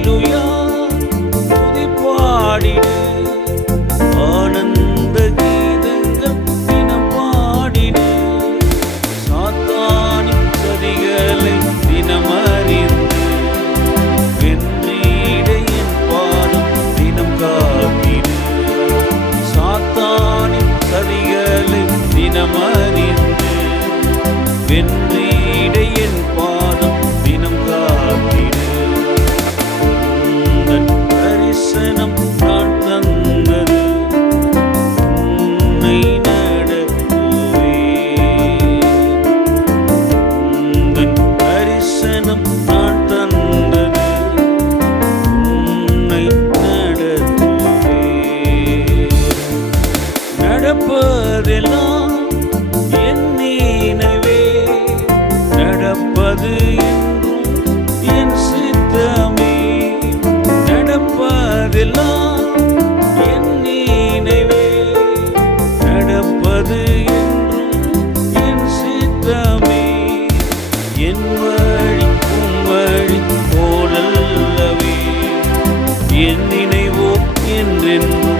அல்லேலூயா துதி பாடிடு, ஆனந்த கீதங்கள் தினம் பாடிடு. சாத்தானின் சதிகளை தினம் அறிந்து வென்றீட என் பாதம் தினம் காத்திடு. சாத்தானின் சதிகளை தினம் அறிந்து வென்றீட என் பாதம் தினம் காத்திடு. உந்தன் தரிசனம் நான் தந்தது, உன்னை நடத்துவேன். உந்தன் தரிசனம் நான் தந்தது, உன்னை நடத்துவேன். நடப்பதெல்லாம் என் நினைவே, நடப்பது என்றும் என் சித்தமே. நடப்பதெல்லாம் என் நினைவே, நடப்பது என்றும் என் சித்தமே. என் வழி உன் வழி போலல்லவே, என் நினைவோ என்றென்றும்